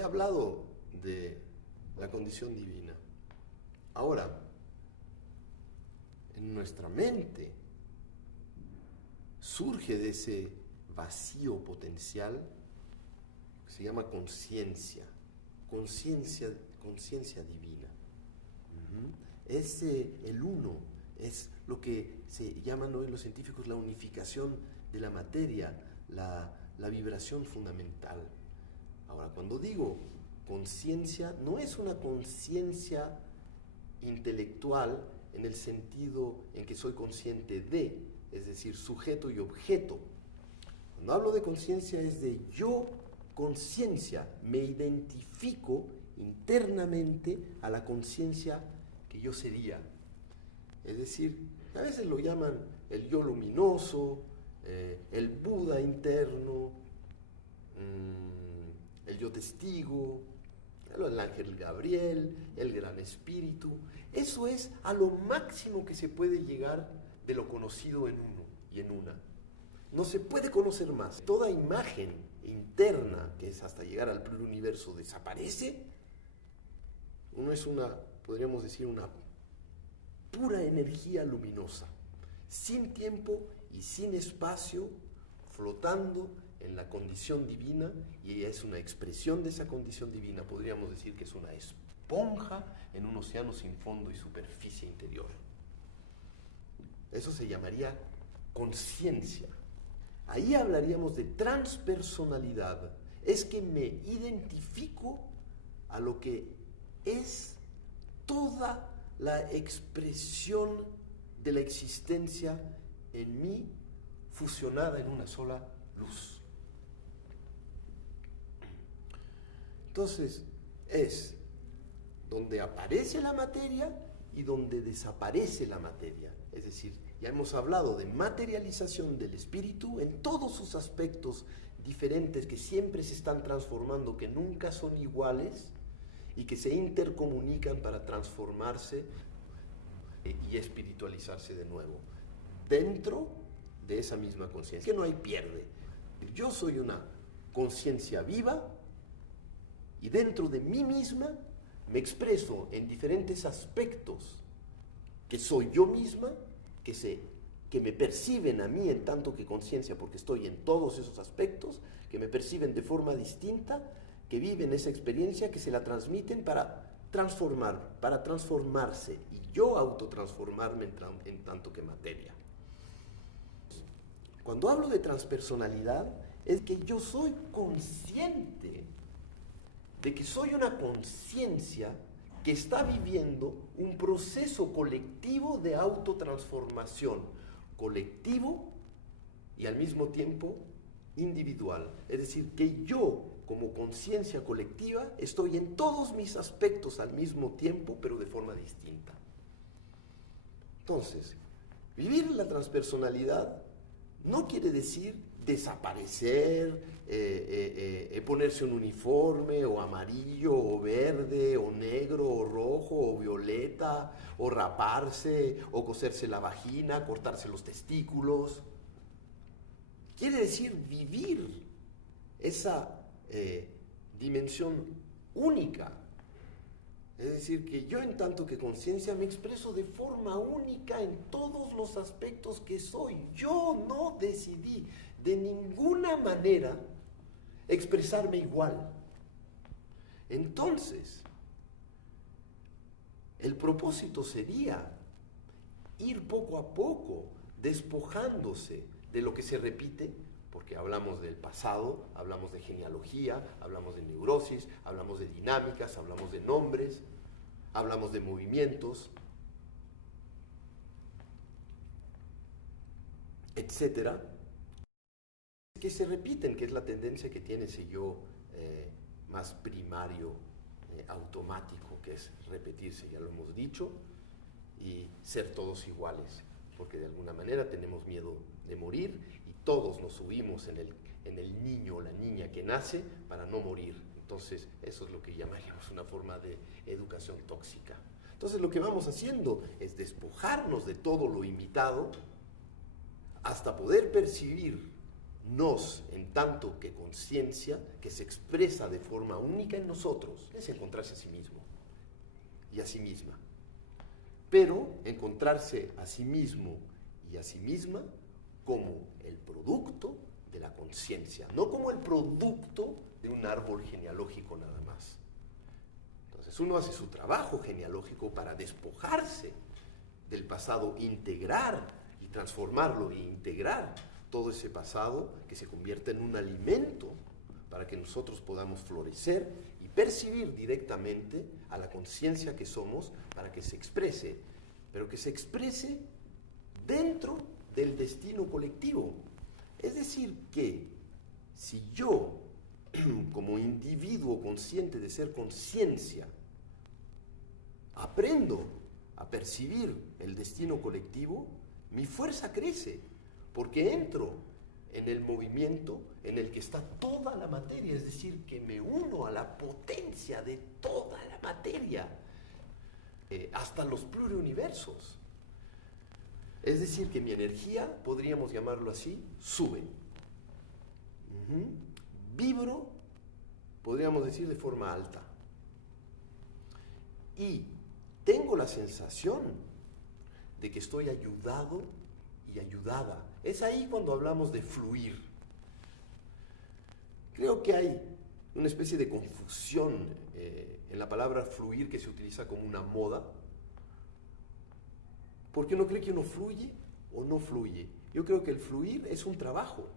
he hablado de la condición divina. Ahora, en nuestra mente surge de ese vacío potencial que se llama conciencia, conciencia divina. Es el uno, es lo que se llaman hoy los científicos la unificación de la materia, la vibración fundamental. Ahora, cuando digo conciencia, no es una conciencia intelectual en el sentido en que soy consciente de, es decir, sujeto y objeto. Cuando hablo de conciencia es de yo conciencia, me identifico internamente a la conciencia que yo sería. Es decir, a veces lo llaman el yo luminoso, el Buda interno, el yo testigo, el ángel Gabriel, el gran espíritu. Eso es a lo máximo que se puede llegar de lo conocido en uno y en una. No se puede conocer más. Toda imagen interna, que es hasta llegar al pluriverso, desaparece. Uno es podríamos decir, una pura energía luminosa, sin tiempo y sin espacio, flotando en la condición divina, y es una expresión de esa condición divina. Podríamos decir que es una esponja en un océano sin fondo y superficie interior. Eso se llamaría conciencia. Ahí hablaríamos de transpersonalidad. Es que me identifico a lo que es toda la expresión de la existencia en mí, fusionada en una sola luz. Entonces, es donde aparece la materia y donde desaparece la materia. Es decir, ya hemos hablado de materialización del espíritu en todos sus aspectos diferentes que siempre se están transformando, que nunca son iguales y que se intercomunican para transformarse y espiritualizarse de nuevo dentro de esa misma conciencia. Que no hay pierde. Yo soy una conciencia viva y dentro de mí misma me expreso en diferentes aspectos que soy yo misma, que me perciben a mí en tanto que conciencia, porque estoy en todos esos aspectos, que me perciben de forma distinta, que viven esa experiencia, que se la transmiten para transformarse, y yo autotransformarme en tanto que materia. Cuando hablo de transpersonalidad, es que yo soy consciente de que soy una conciencia que está viviendo un proceso colectivo de autotransformación, colectivo y al mismo tiempo individual. Es decir, que yo, como conciencia colectiva, estoy en todos mis aspectos al mismo tiempo, pero de forma distinta. Entonces, vivir la transpersonalidad no quiere decir desaparecer, ponerse un uniforme, o amarillo, o verde, o negro, o rojo, o violeta, o raparse, o coserse la vagina, cortarse los testículos. Quiere decir vivir esa dimensión única. Es decir, que yo en tanto que conciencia me expreso de forma única en todos los aspectos que soy. Yo no decidí de ninguna manera expresarme igual. Entonces, el propósito sería ir poco a poco despojándose de lo que se repite, porque hablamos del pasado, hablamos de genealogía, hablamos de neurosis, hablamos de dinámicas, hablamos de nombres, hablamos de movimientos, etcétera, que se repiten, que es la tendencia que tiene ese yo más primario, automático, que es repetirse, ya lo hemos dicho, y ser todos iguales, porque de alguna manera tenemos miedo de morir y todos nos subimos en el niño o la niña que nace para no morir. Entonces, eso es lo que llamaríamos una forma de educación tóxica. Entonces, lo que vamos haciendo es despojarnos de todo lo imitado hasta poder percibir nos, en tanto que conciencia, que se expresa de forma única en nosotros, es encontrarse a sí mismo y a sí misma. Pero encontrarse a sí mismo y a sí misma como el producto de la conciencia, no como el producto de un árbol genealógico nada más. Entonces uno hace su trabajo genealógico para despojarse del pasado, integrar y transformarlo e integrar todo ese pasado que se convierte en un alimento para que nosotros podamos florecer y percibir directamente a la conciencia que somos para que se exprese, pero que se exprese dentro del destino colectivo. Es decir, que si yo, como individuo consciente de ser conciencia, aprendo a percibir el destino colectivo, mi fuerza crece, porque entro en el movimiento en el que está toda la materia, es decir, que me uno a la potencia de toda la materia, hasta los pluriuniversos. Es decir, que mi energía, podríamos llamarlo así, sube. Vibro, podríamos decir, de forma alta. Y tengo la sensación de que estoy ayudado y ayudada. Es ahí cuando hablamos de fluir. Creo que hay una especie de confusión en la palabra fluir, que se utiliza como una moda, porque uno cree que uno fluye o no fluye. Yo creo que el fluir es un trabajo,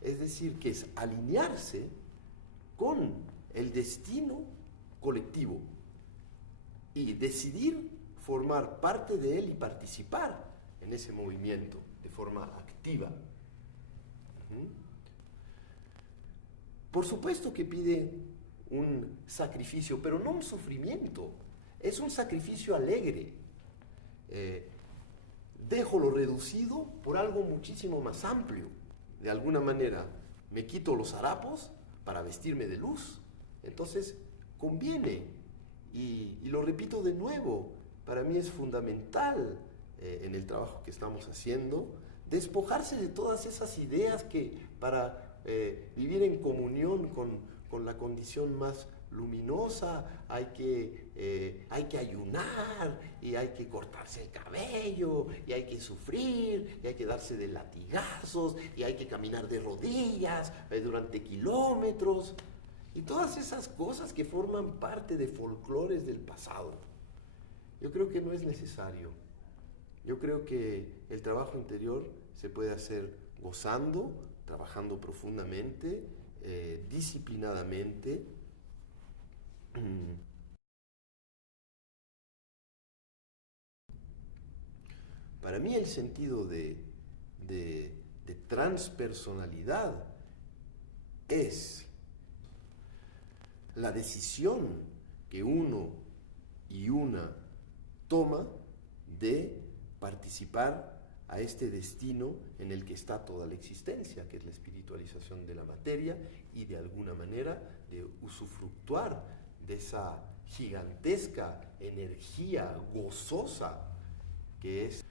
es decir, que es alinearse con el destino colectivo y decidir formar parte de él y participar en ese movimiento de forma activa. Por supuesto que pide un sacrificio, pero no un sufrimiento, es un sacrificio alegre. Dejo lo reducido por algo muchísimo más amplio. De alguna manera me quito los harapos para vestirme de luz. Entonces conviene, y lo repito de nuevo, para mí es fundamental en el trabajo que estamos haciendo, despojarse de todas esas ideas que para vivir en comunión con la condición más luminosa hay que ayunar, y hay que cortarse el cabello, y hay que sufrir, y hay que darse de latigazos, y hay que caminar de rodillas durante kilómetros, y todas esas cosas que forman parte de folclores del pasado. Yo creo que no es necesario. Yo creo que el trabajo interior se puede hacer gozando, trabajando profundamente, disciplinadamente. Para mí el sentido de transpersonalidad es la decisión que uno y una toma de participar a este destino en el que está toda la existencia, que es la espiritualización de la materia, y de alguna manera de usufructuar de esa gigantesca energía gozosa que es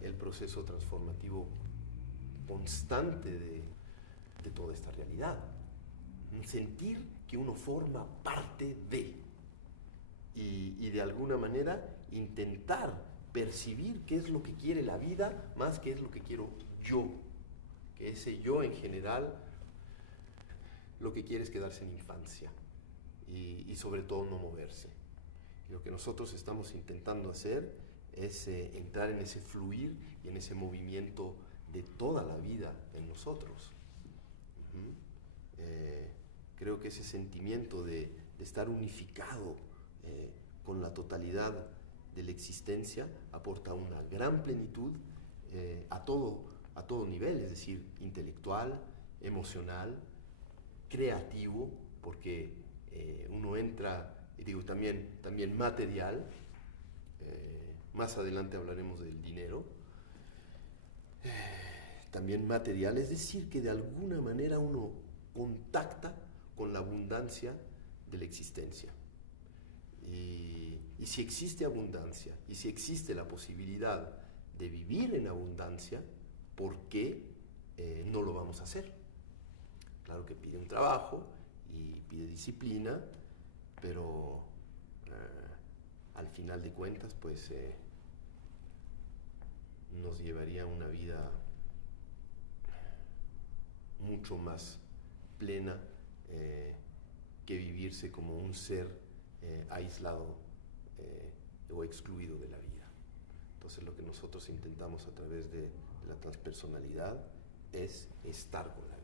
el proceso transformativo constante de toda esta realidad. Sentir que uno forma parte de, y de alguna manera intentar percibir qué es lo que quiere la vida más que es lo que quiero yo, que ese yo en general lo que quiere es quedarse en infancia y sobre todo no moverse. Y lo que nosotros estamos intentando hacer es entrar en ese fluir y en ese movimiento de toda la vida en nosotros. Creo que ese sentimiento de estar unificado con la totalidad de la existencia aporta una gran plenitud a todo nivel, es decir, intelectual, emocional, creativo, porque uno entra, y digo también material. Más adelante hablaremos del dinero. También material, es decir, que de alguna manera uno contacta con la abundancia de la existencia. Y si existe abundancia, y si existe la posibilidad de vivir en abundancia, ¿por qué no lo vamos a hacer? Claro que pide un trabajo y pide disciplina, pero al final de cuentas, pues nos llevaría a una vida mucho más plena que vivirse como un ser aislado o excluido de la vida. Entonces lo que nosotros intentamos a través de la transpersonalidad es estar con la vida.